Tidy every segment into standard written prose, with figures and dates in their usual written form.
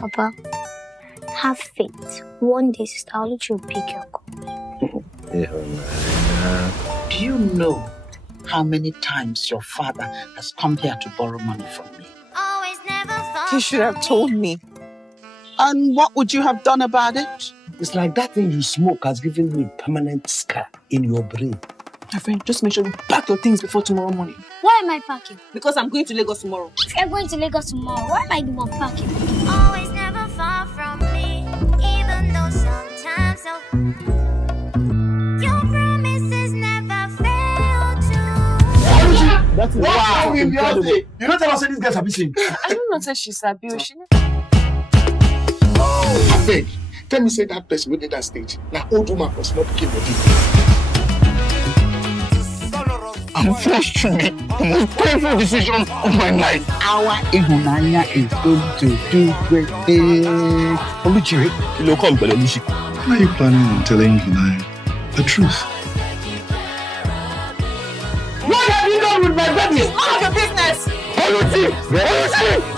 Papa, have faith. One day Sister Oluchi will pick your call. Do you know how many times your father has come here to borrow money from me? He should have told me. And what would you have done about it? It's like that thing you smoke has given you a permanent scar in your brain. My friend, just make sure you pack your things before tomorrow morning. Why am I packing? Because I'm going to Lagos tomorrow. If you're going to Lagos tomorrow, why am I the one packing? Always never far from me, even though sometimes your promises never fail to. That's wow. You don't tell us this guy's abusing. I don't know say she's abusing. Hey, tell me say that person who did that stage. Now old woman was not picking body. I'm forced to make the most painful decision of my life. Our Ihunanya is going to do great things. Oluchi, you know, come, but Oluchi. How are you planning on telling Ihunanya the truth? What have you done with my baby? It's none of your business. Oluchi! Oluchi!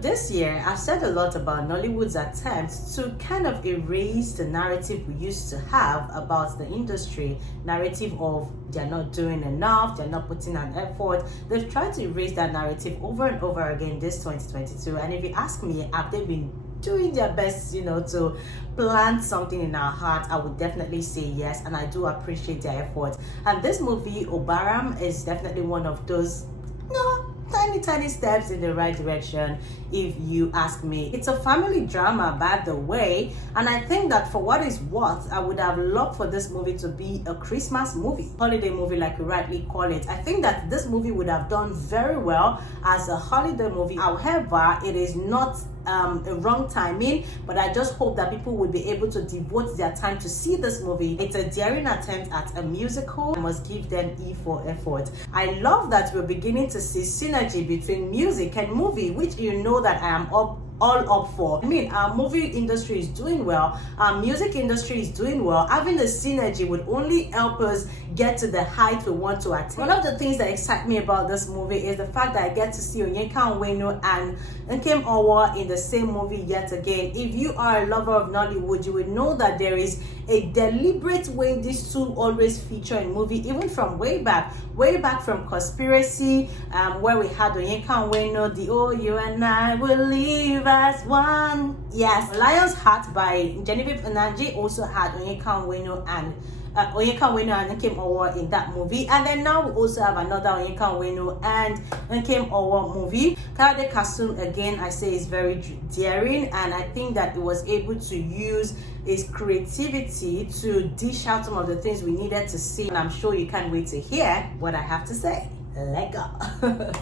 This year, I've said a lot about Nollywood's attempts to kind of erase the narrative we used to have about the industry. Narrative of they're not doing enough, they're not putting an effort. They've tried to erase that narrative over and over again this 2022. And if you ask me, have they been doing their best, to plant something in our heart? I would definitely say yes, and I do appreciate their effort. And this movie, Obaram, is definitely one of those tiny steps in the right direction, if you ask me. It's a family drama, by the way, and I think that for what it's worth, I would have loved for this movie to be a Christmas movie, holiday movie like you rightly call it. I think that this movie would have done very well as a holiday movie. However, it is not a wrong timing, but I just hope that people will be able to devote their time to see this movie. It's a daring attempt at a musical. I must give them E for effort. I love that we're beginning to see synergy between music and movie, which that I am all up for. I mean, our movie industry is doing well, our music industry is doing well. Having the synergy would only help us get to the height we want to attain. One of the things that excite me about this movie is the fact that I get to see Onyeka Onwenu and Nkem Owo in the same movie yet again. If you are a lover of Nollywood, you would know that there is a deliberate way these two always feature in movie, even from way back from Conspiracy, where we had Onyeka Onwenu, the Oh You and I Will Live as One. Yes, Lion's Heart by Genevieve Onanji also had Onyeka Onwenu and Nkem Owo in that movie. And then now we also have another Onyeka Onwenu and Nkem Owo movie. Kayode Kasum, again, I say is very daring, and I think that it was able to use its creativity to dish out some of the things we needed to see. And I'm sure you can't wait to hear what I have to say. Let go.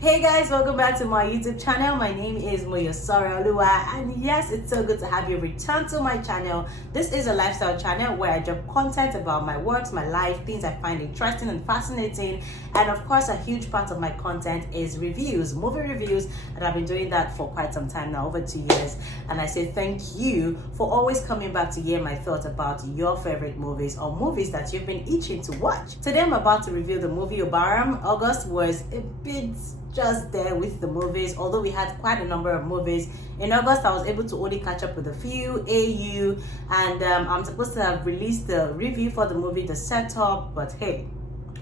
Hey guys, welcome back to my YouTube channel. My name is Moyosora Oluwa, and yes, it's so good to have you return to my channel. This is a lifestyle channel where I drop content about my works, my life, things I find interesting and fascinating, and of course a huge part of my content is reviews, movie reviews, and I've been doing that for quite some time now, over 2 years, and I say thank you for always coming back to hear my thoughts about your favorite movies or movies that you've been itching to watch. Today I'm about to review the movie Obaram. August was a bit just there with the movies, although we had quite a number of movies. In August, I was able to only catch up with a few, AU, and I'm supposed to have released the review for the movie, the setup, but hey,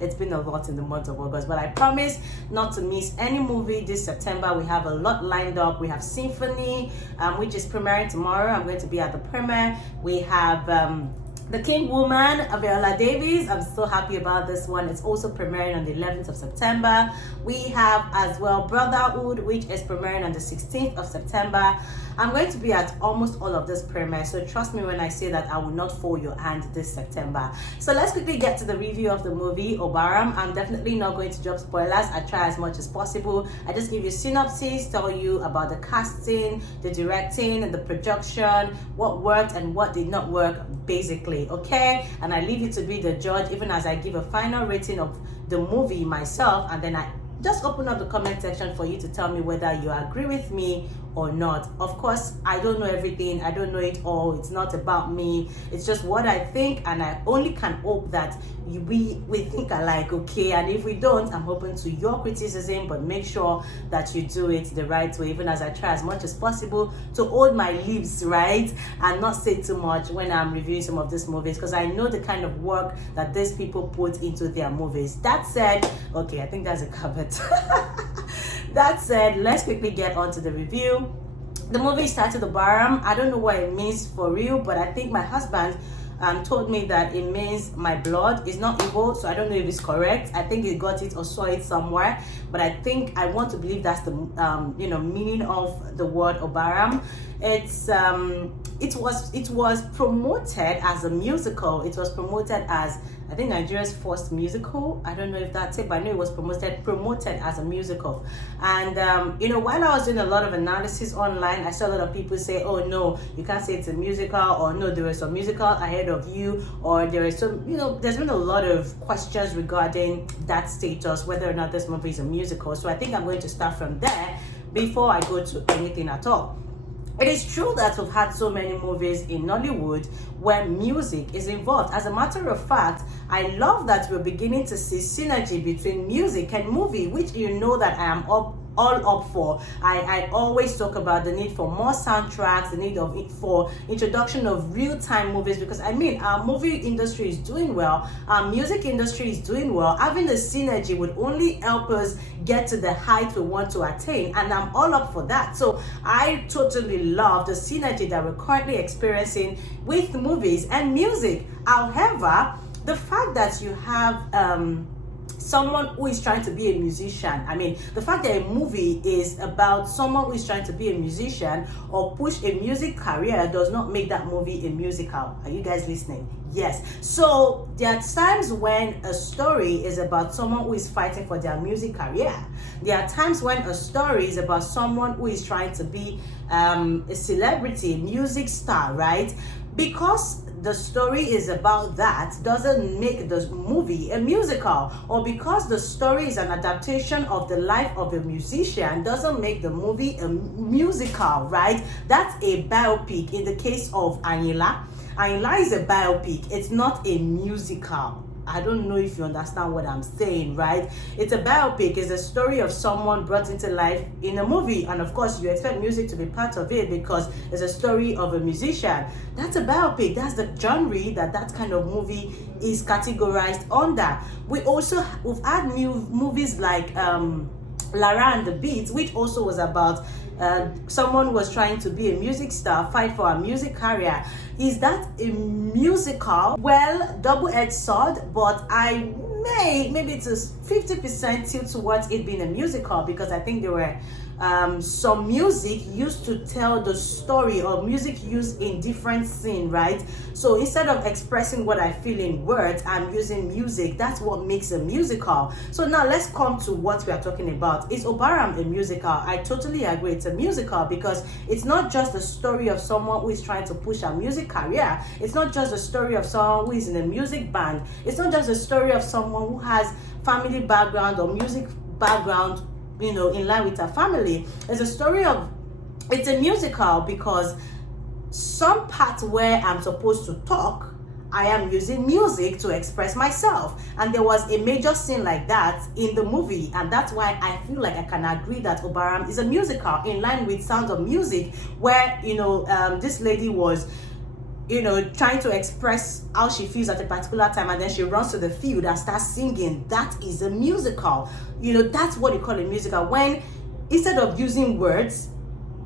it's been a lot in the month of August, but I promise not to miss any movie this September. We have a lot lined up. We have Symphony, which is premiering tomorrow. I'm going to be at the premiere. We have The King Woman, Viola Davis. I'm so happy about this one. It's also premiering on the 11th of September. We have as well Brotherhood, which is premiering on the 16th of September. I'm going to be at almost all of this premiere, so trust me when I say that I will not fold your hand this September. So let's quickly get to the review of the movie Obaram. I'm definitely not going to drop spoilers. I try as much as possible. I just give you synopsis, tell you about the casting, the directing, and the production, what worked and what did not work, basically, okay? And I leave you to be the judge, even as I give a final rating of the movie myself, and then I just open up the comment section for you to tell me whether you agree with me or not. Of course, I don't know everything, I don't know it all, it's not about me, it's just what I think, and I only can hope that we think alike, okay? And if we don't, I'm open to your criticism, but make sure that you do it the right way, even as I try as much as possible to hold my lips, right, and not say too much when I'm reviewing some of these movies, because I know the kind of work that these people put into their movies. That said, okay, I think that's a cover. That said, let's quickly get on to the review. The movie started Obaram. I don't know what it means for real, but I think my husband told me that it means my blood is not evil, so I don't know if it's correct. I think he got it or saw it somewhere, but I think I want to believe that's the meaning of the word Obaram. It was promoted as a musical. It was promoted as, I think, Nigeria's first musical. I don't know if that's it, but I know it was promoted as a musical. And while I was doing a lot of analysis online, I saw a lot of people say, oh no, you can't say it's a musical, or no, there is a musical ahead of you, or there is some, there's been a lot of questions regarding that status, whether or not this movie is a musical. So I think I'm going to start from there before I go to anything at all. It is true that we've had so many movies in Nollywood where music is involved. As a matter of fact, I love that we're beginning to see synergy between music and movie, which you know that I am all up for. I always talk about the need for more soundtracks, the need for introduction of real-time movies, because I mean, our movie industry is doing well, our music industry is doing well. Having the synergy would only help us get to the height we want to attain, and I'm all up for that. So I totally love the synergy that we're currently experiencing with movies and music. However, the fact that you have someone who is trying to be a musician, I mean, the fact that a movie is about someone who is trying to be a musician or push a music career does not make that movie a musical. Are you guys listening? Yes. So there are times when a story is about someone who is fighting for their music career. There are times when a story is about someone who is trying to be a celebrity, music star, right? Because the story is about that doesn't make the movie a musical, or because the story is an adaptation of the life of a musician doesn't make the movie a musical, right? That's a biopic. In the case of Anila is a biopic. It's not a musical. I don't know if you understand what I'm saying, right? It's a biopic. It's a story of someone brought into life in a movie, and of course you expect music to be part of it because it's a story of a musician. That's a biopic. That's the genre that kind of movie is categorized under. We've had new movies like Lara and the Beats, which also was about someone was trying to be a music star, fight for a music career. Is that a musical? Well, double-edged sword, but maybe it's a 50% tilt towards it being a musical, because I think there were some music used to tell the story, or music used in different scenes, right? So instead of expressing what I feel in words, I'm using music. That's what makes a musical. So now let's come to what we are talking about. Is Obaram a musical? I totally agree, it's a musical, because it's not just the story of someone who is trying to push a music career. It's not just the story of someone who is in a music band. It's not just the story of someone who has family background or music background, in line with her family. It's a musical because some parts where I'm supposed to talk, I am using music to express myself. And there was a major scene like that in the movie, and that's why I feel like I can agree that Obaram is a musical in line with Sound of Music, where this lady was trying to express how she feels at a particular time, and then she runs to the field and starts singing. That is a musical. That's what you call a musical, when instead of using words,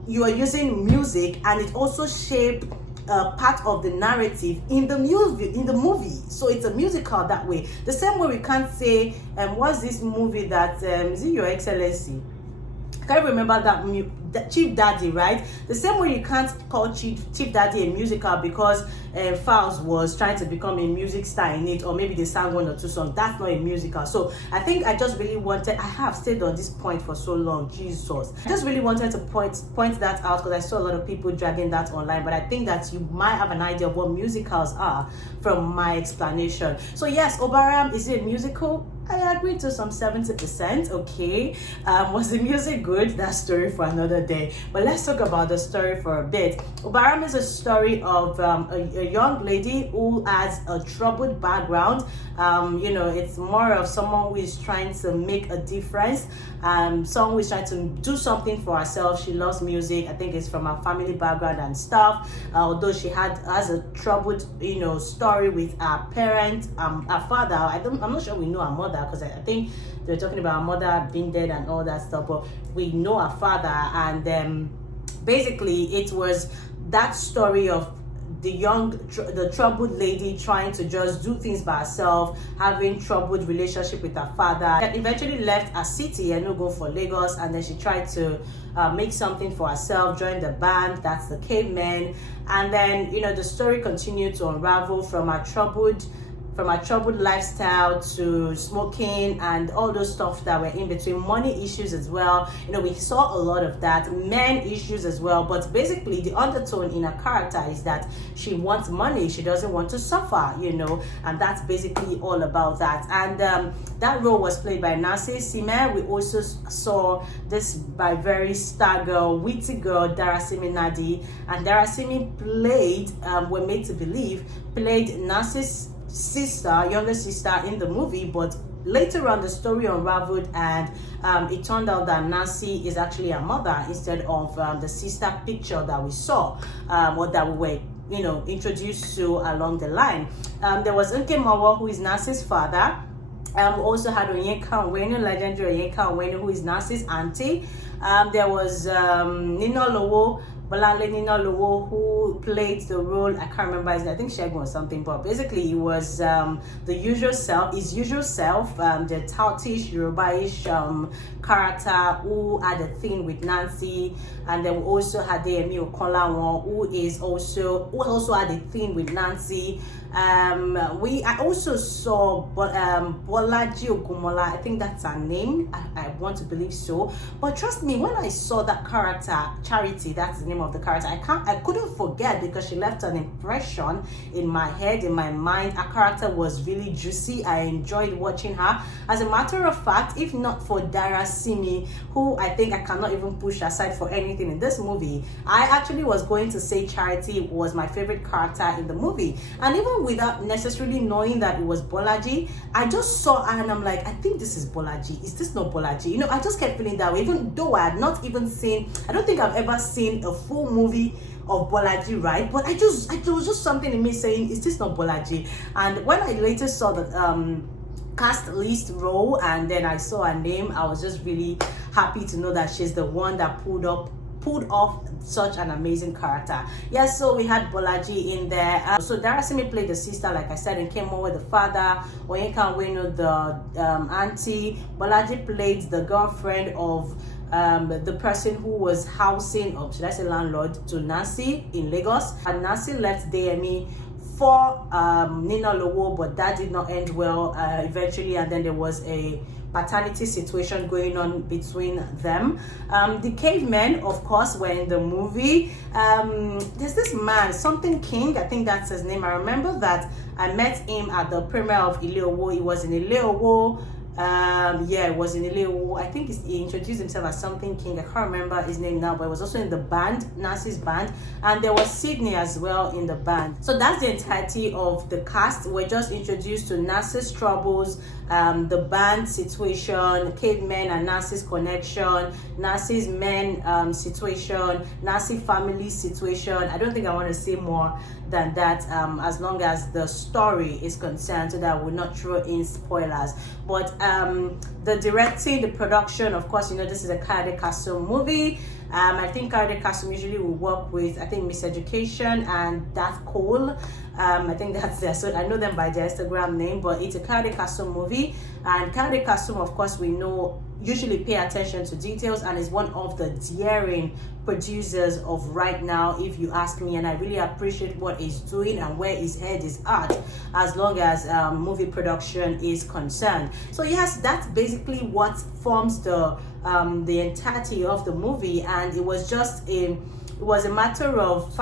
you are using music, and it also shapes part of the narrative in the movie. So it's a musical that way. The same way we can't say, what's this movie that is it Your Excellency? I can't remember Chief Daddy, right? The same way you can't call Chief Daddy a musical because Falz was trying to become a music star in it, or maybe they sang 1 or 2 songs. That's not a musical. So I think I just really wanted, I have stayed on this point for so long, Jesus. I just really wanted to point that out because I saw a lot of people dragging that online, but I think that you might have an idea of what musicals are from my explanation. So yes, Obaram, is it a musical? I agree to some 70%. Okay, was the music good? That story for another day. But let's talk about the story for a bit. Obaram is a story of a young lady who has a troubled background. It's more of someone who is trying to make a difference. Someone who is trying to do something for herself. She loves music. I think it's from her family background and stuff. Although she has a troubled, story with her parents, her father. I'm not sure we know her mother, because I think they're talking about her mother being dead and all that stuff, but we know her father. And basically it was that story of the troubled lady trying to just do things by herself, having troubled relationship with her father, and eventually left her city and go for Lagos, and then she tried to make something for herself, join the band, that's the Cavemen, and then the story continued to unravel from her troubled lifestyle to smoking and all those stuff that were in between, money issues as well. We saw a lot of that, men issues as well. But basically the undertone in her character is that she wants money, she doesn't want to suffer, and that's basically all about that. And that role was played by Isime. We also saw this by very star girl, witty girl, Darasimi Nadi. And Darasimi played, we're made to believe, played Nasi's younger sister in the movie, but later on the story unraveled, and it turned out that Nasi is actually her mother instead of the sister picture that we saw, or that we were introduced to along the line. There was Okanlawon, who is Nasi's father. We also had Okanlawon, legendary Okanlawon, who is Nasi's auntie. There was Nina Lowo, who played the role, I can't remember his name, I think Shegun or something, but basically he was his usual self, the Tautish, Yoruba-ish character who had a thing with Nancy. And then we also had Deyemi Okanlawon, who also had a thing with Nancy. I also saw Bolaji Ogumola, I think that's her name, I want to believe so. But trust me, when I saw that character, Charity, that's the name of the character, I couldn't forget, because she left an impression in my head, in my mind. Her character was really juicy. I enjoyed watching her. As a matter of fact, if not for Darasimi, who I think I cannot even push aside for anything in this movie, I actually was going to say Charity was my favorite character in the movie. And even without necessarily knowing that it was Bolaji, I just saw her and I'm like, I think this is Bolaji. Is this not Bolaji? I just kept feeling that way, even though I had not even seen, I don't think I've ever seen a full movie of Bolaji, right? But there was just something in me saying, is this not Bolaji? And when I later saw the cast list roll and then I saw her name, I was just really happy to know that she's the one that pulled off such an amazing character. Yes, so we had Bolaji in there. So Darasimi played the sister, like I said, and came over the father. Okanlawon, the auntie. Bolaji played the girlfriend of the person who was housing, or should I say landlord, to Nasi in Lagos. And Nasi left Deyemi for Nina Lowo, but that did not end well eventually, and then there was a paternity situation going on between them. The Cavemen, of course, were in the movie. There's this man, something King, I think that's his name. I remember that I met him at the premiere of Ileowo. He was in Ileowo. It was in Ileowo. I think he introduced himself as something King. I can't remember his name now, but it was also in the band, Nasi's band, and there was Sydney as well in the band. So that's the entirety of the cast. We're just introduced to Nasi's troubles, the band situation, Cavemen and Nasi's connection, Nasi's men situation, Nasi family situation. I don't think I want to say more than that, as long as the story is concerned, so that I will not throw in spoilers. But the directing, the production, of course, this is a Kayode Kasum movie. I think Kayode Kasum usually will work with, I think, Miss Education and Daft Cole. I think that's their, so I know them by their Instagram name, but it's a Kayode Kasum movie. And Kayode Kasum, of course, we know usually pay attention to details and is one of the daring producers of right now, if you ask me, and I really appreciate what he's doing and where his head is at as long as movie production is concerned. So yes, that's basically what forms the entirety of the movie, and it was a matter of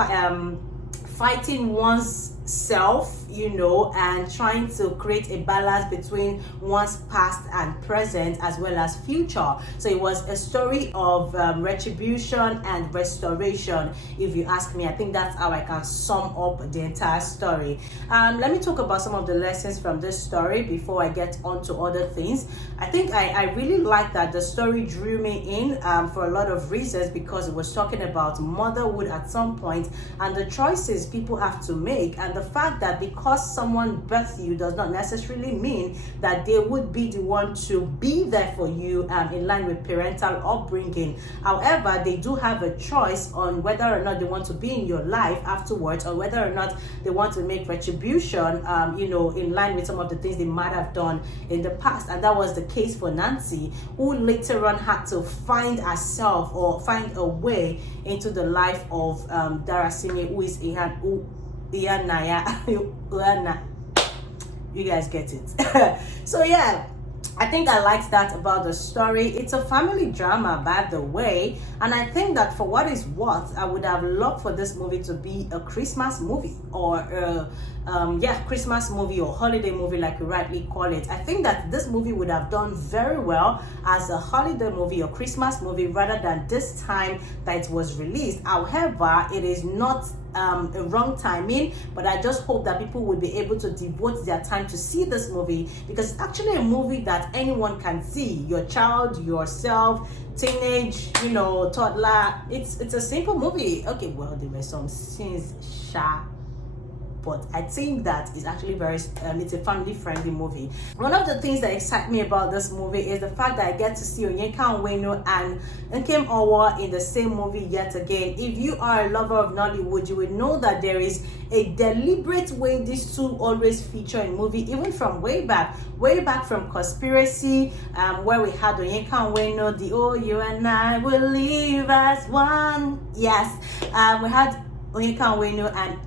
fighting one's self, and trying to create a balance between one's past and present as well as future. So it was a story of retribution and restoration, if you ask me. I think that's how I can sum up the entire story. Let me talk about some of the lessons from this story before I get on to other things. I think I really like that the story drew me in for a lot of reasons, because it was talking about motherhood at some point and the choices people have to make, and the fact that because someone births you does not necessarily mean that they would be the one to be there for you in line with parental upbringing. However, they do have a choice on whether or not they want to be in your life afterwards, or whether or not they want to make retribution in line with some of the things they might have done in the past. And that was the case for Nancy, who later on had to find herself or find a way into the life of Darasimi, who is you guys get it. So yeah, I think I liked that about the story. It's a family drama, by the way, and I think that for what it's worth, I would have loved for this movie to be a Christmas movie, or Christmas movie or holiday movie, like you rightly call it. I think that this movie would have done very well as a holiday movie or Christmas movie rather than this time that it was released. However, it is not a wrong timing, but I just hope that people will be able to devote their time to see this movie, because it's actually a movie that anyone can see. Your child, yourself, teenage, toddler. It's a simple movie. Okay, well, there were some scenes, but I think that it's actually it's a family-friendly movie. One of the things that excite me about this movie is the fact that I get to see Onyeka Onwenu and Nkem Owo in the same movie yet again. If you are a lover of Nollywood, you would know that there is a deliberate way these two always feature in movie, even from way back from Conspiracy, where we had Onyeka Onwenu, the "Oh, you and I will live as one." Yes, we had Onyeka Onwenu and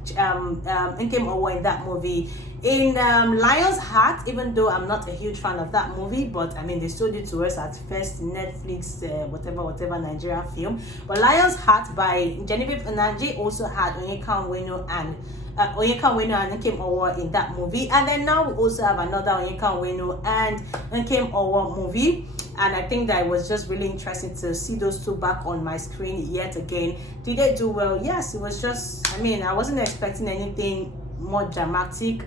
Nkem Owo in that movie. In Lion's Heart, even though I'm not a huge fan of that movie, but I mean, they sold it to us at first Netflix, whatever Nigerian film. But Lion's Heart by Genevieve Onanji also had Onyeka Onwenu and Nkem Owo in that movie. And then now we also have another Onyeka Onwenu and Nkem Owo movie. And I think that it was just really interesting to see those two back on my screen yet again. Did they do well? Yes, it was just, I wasn't expecting anything more dramatic,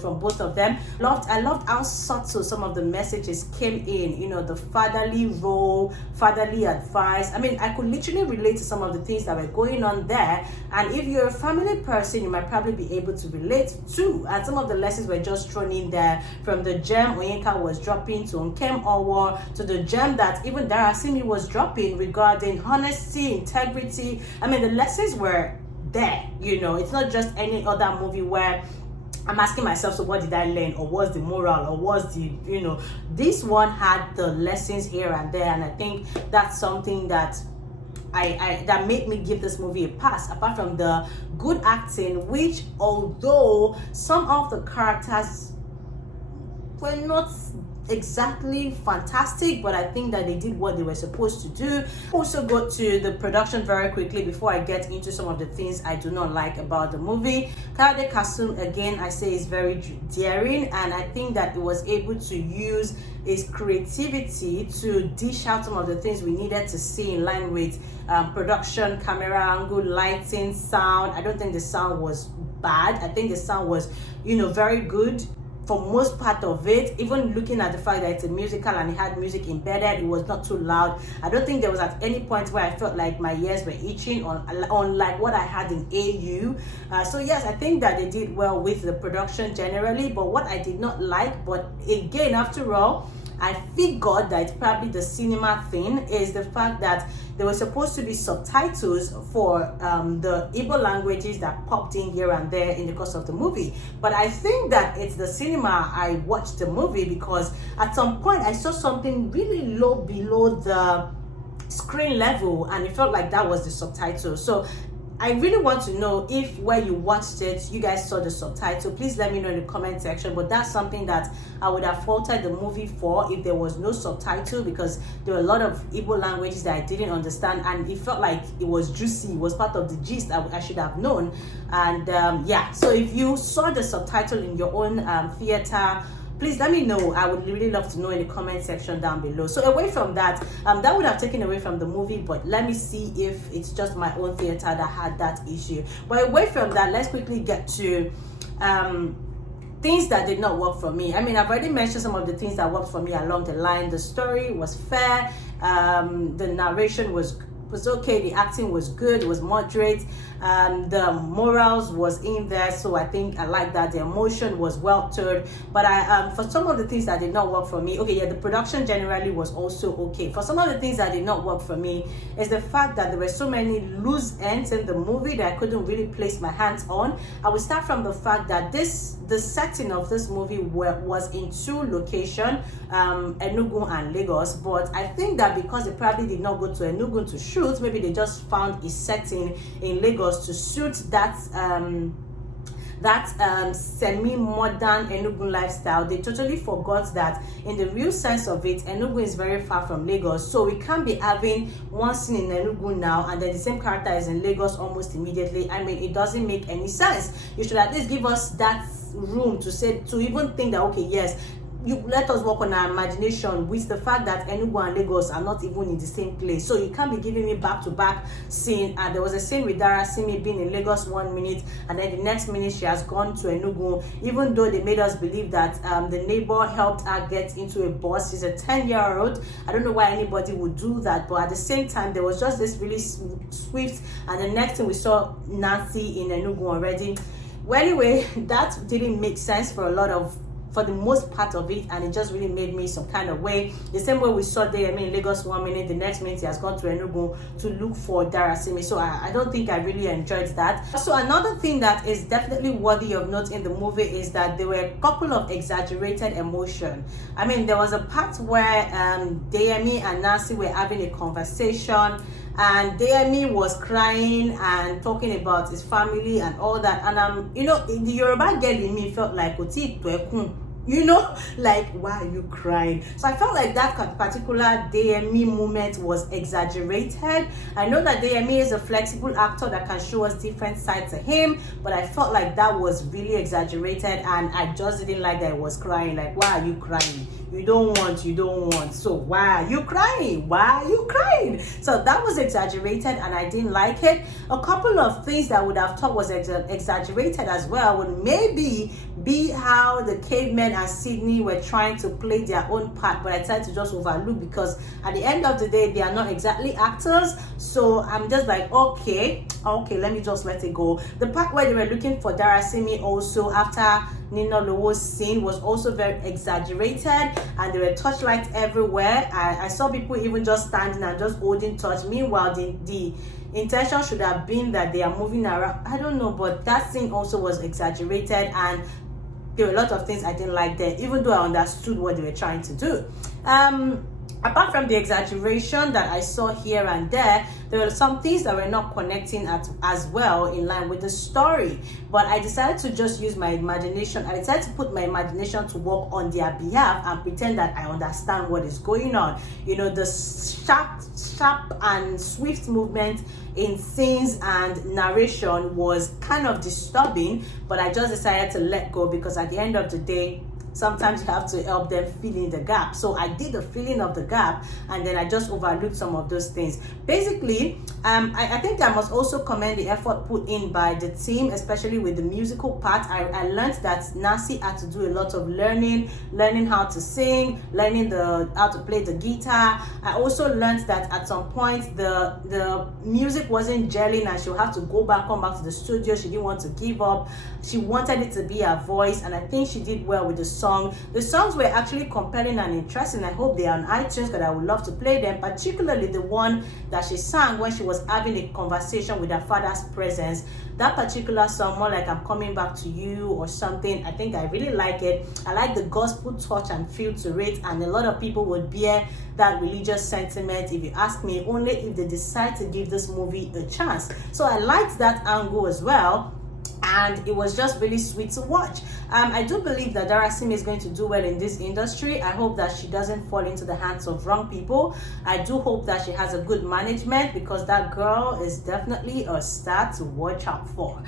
from both of them. I loved how subtle some of the messages came in, the fatherly role, fatherly advice. I could literally relate to some of the things that were going on there. And if you're a family person, you might probably be able to relate too. And some of the lessons were just thrown in there, from the gem Onyeka was dropping to Nkem Owo, to the gem that even Darasimi was dropping regarding honesty, integrity. The lessons were there. It's not just any other movie where I'm asking myself, so what did I learn, or what's the moral, or what's the, this one had the lessons here and there. And I think that's something that that made me give this movie a pass, apart from the good acting, which, although some of the characters were not exactly fantastic, but I think that they did what they were supposed to do. Also go to the production very quickly before I get into some of the things I do not like about the movie. Kayode Kasum, again, I say, is very daring, and I think that it was able to use its creativity to dish out some of the things we needed to see in line with production, camera angle, lighting, sound. I don't think the sound was bad. I think the sound was, very good for most part of it. Even looking at the fact that it's a musical and it had music embedded, it was not too loud. I don't think there was at any point where I felt like my ears were itching on like what I had in AU. So yes, I think that they did well with the production generally. But what I did not like, but again, after all, I figured that it's probably the cinema thing, is the fact that there were supposed to be subtitles for the Igbo languages that popped in here and there in the course of the movie. But I think that it's the cinema I watched the movie, because at some point I saw something really low below the screen level and it felt like that was the subtitle. So I really want to know if where you watched it, you guys saw the subtitle. Please let me know in the comment section. But that's something that I would have faulted the movie for if there was no subtitle, because there were a lot of Igbo languages that I didn't understand, and it felt like it was juicy. It was part of the gist I should have known. And yeah, so if you saw the subtitle in your own theater, please let me know. I would really love to know in the comment section down below. So away from that, that would have taken away from the movie, but let me see if it's just my own theater that had that issue. But away from that, let's quickly get to things that did not work for me. I mean, I've already mentioned some of the things that worked for me along the line. The story was fair, the narration was okay, the acting was good, it was moderate, the morals was in there, so I think I like that. The emotion was well told. But I for some of the things that did not work for me, okay, yeah, the production generally was also okay. For some of the things that did not work for me is the fact that there were so many loose ends in the movie that I couldn't really place my hands on. I will start from the fact that the setting of this movie was in two locations, Enugu and Lagos, but I think that because they probably did not go to Enugu to shoot, maybe they just found a setting in Lagos to suit that semi-modern Enugu lifestyle. They totally forgot that in the real sense of it, Enugu is very far from Lagos, so we can't be having one scene in Enugu now and then the same character is in Lagos almost immediately. I mean, it doesn't make any sense. You should at least give us that room to even think that, okay, yes, you let us work on our imagination with the fact that Enugu and Lagos are not even in the same place. So you can't be giving me back-to-back scene. And there was a scene with Darasimi being in Lagos 1 minute, and then the next minute she has gone to Enugu, even though they made us believe that the neighbor helped her get into a bus. She's a 10-year-old. I don't know why anybody would do that, but at the same time, there was just this really swift, and the next thing we saw Nancy in Enugu already. Well, anyway, that didn't make sense for the most part of it, and it just really made me some kind of way. The same way we saw Deyemi in Lagos 1 minute, the next minute he has gone to Enugu to look for Darasimi. So I don't think I really enjoyed that. So another thing that is definitely worthy of note in the movie is that there were a couple of exaggerated emotion. I mean, there was a part where Deyemi and Nancy were having a conversation, and Deyemi was crying and talking about his family and all that, and you know, the Yoruba girl in me felt like, you know, like, why are you crying? So I felt like that particular Deyemi moment was exaggerated. I know that Deyemi is a flexible actor that can show us different sides of him, but I felt like that was really exaggerated, and I just didn't like that it was crying. Like, why are you crying? You don't want, so why are you crying? So that was exaggerated, and I didn't like it. A couple of things that I would have thought was exaggerated as well would maybe be how the Cavemen and Sydney were trying to play their own part, but I tried to just overlook, because at the end of the day they are not exactly actors. So I'm just like, okay, let me just let it go. The part where they were looking for Darasimi also after Nina Lowo's scene was also very exaggerated, and there were torchlights everywhere. I saw people even just standing and just holding torch. Meanwhile, the intention should have been that they are moving around. I don't know, but that scene also was exaggerated, and there were a lot of things I didn't like there, even though I understood what they were trying to do. Apart from the exaggeration that I saw here and there were some things that were not connecting as well in line with the story. But I decided to just use my imagination. I decided to put my imagination to work on their behalf and pretend that I understand what is going on. You know, the sharp and swift movement in scenes and narration was kind of disturbing, but I just decided to let go, because at the end of the day, sometimes you have to help them fill in the gap. So I did the filling of the gap, and then I just overlooked some of those things. Basically, I think I must also commend the effort put in by the team, especially with the musical part. I learned that Nancy had to do a lot of learning how to sing, learning how to play the guitar. I also learned that at some point the music wasn't gelling, and she'll have to come back to the studio. She didn't want to give up. She wanted it to be her voice, and I think she did well with the song. The songs were actually compelling and interesting. I hope they are on iTunes because I would love to play them, particularly the one that she sang when she was having a conversation with her father's presence. That particular song, more like I'm coming back to you or something, I think I really like it. I like the gospel touch and feel to it, and a lot of people would bear that religious sentiment, if you ask me, only if they decide to give this movie a chance. So I liked that angle as well, and it was just really sweet to watch. I do believe that Darasimi is going to do well in this industry. I hope that she doesn't fall into the hands of wrong people. I do hope that she has a good management, because that girl is definitely a star to watch out for.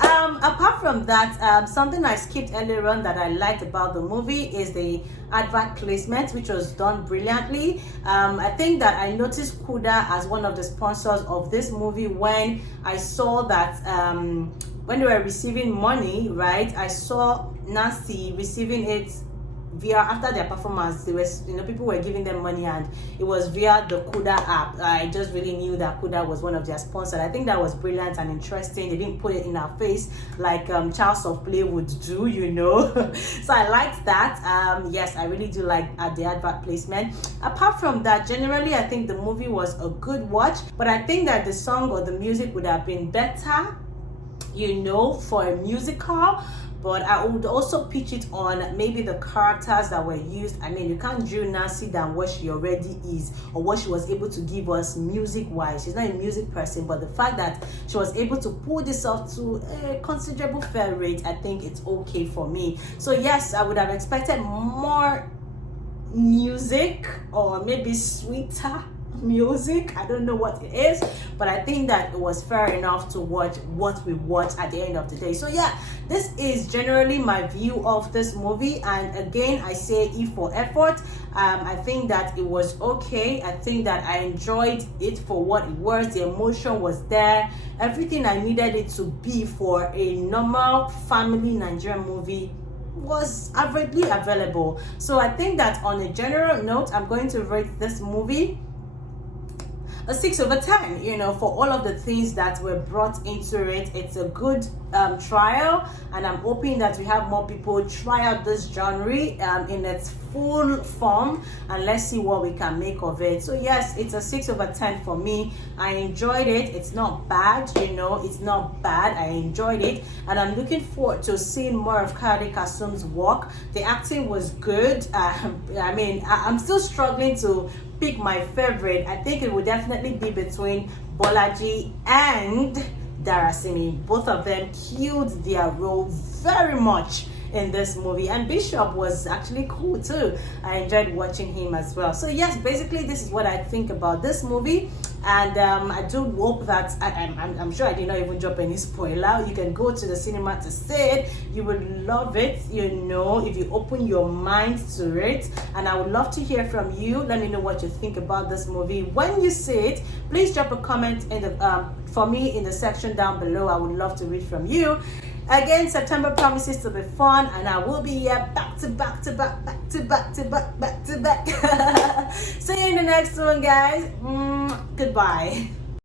Apart from that, something I skipped earlier on that I liked about the movie is the advert placement, which was done brilliantly. I think that I noticed Kuda as one of the sponsors of this movie when I saw that when they were receiving money, right, I saw Nancy receiving it via, after their performance, there was, people were giving them money, and it was via the Kuda app. I just really knew that Kuda was one of their sponsors. I think that was brilliant and interesting. They didn't put it in our face like Charles of Play would do, So I liked that. Yes, I really do like the advert placement. Apart from that, generally I think the movie was a good watch, but I think that the song or the music would have been better, for a musical. But I would also pitch it on maybe the characters that were used. I mean, you can't drill Nancy than what she already is, or what she was able to give us music-wise. She's not a music person, but the fact that she was able to pull this off to a considerable fair rate, I think it's okay for me. So yes, I would have expected more music, or maybe sweeter music. I don't know what it is, but I think that it was fair enough to watch what we watched at the end of the day. So yeah, this is generally my view of this movie, and again I say E for effort. I think that it was okay. I think that I enjoyed it for what it was. The emotion was there, everything I needed it to be for a normal family Nigerian movie was averagely available. So I think that on a general note, I'm going to rate this movie a 6/10, for all of the things that were brought into it. It's a good trial, and I'm hoping that we have more people try out this genre in its full form, and let's see what we can make of it. So yes, it's a 6/10 for me. I enjoyed it. It's not bad, it's not bad. I enjoyed it, and I'm looking forward to seeing more of Kayode Kasum's work. The acting was good. I mean, I'm still struggling to pick my favorite. I think it would definitely be between Bolaji and Darasimi. Both of them killed their role very much in this movie, and Bishop was actually cool too. I enjoyed watching him as well. So yes, basically this is what I think about this movie, and I do hope that I'm sure I did not even drop any spoiler. You can go to the cinema to see it. You would love it, if you open your mind to it, and I would love to hear from you. Let me know what you think about this movie when you see it. Please drop a comment in the for me in the section down below. I would love to read from you. Again, September promises to be fun, and I will be here back to back. See you in the next one, guys. Goodbye.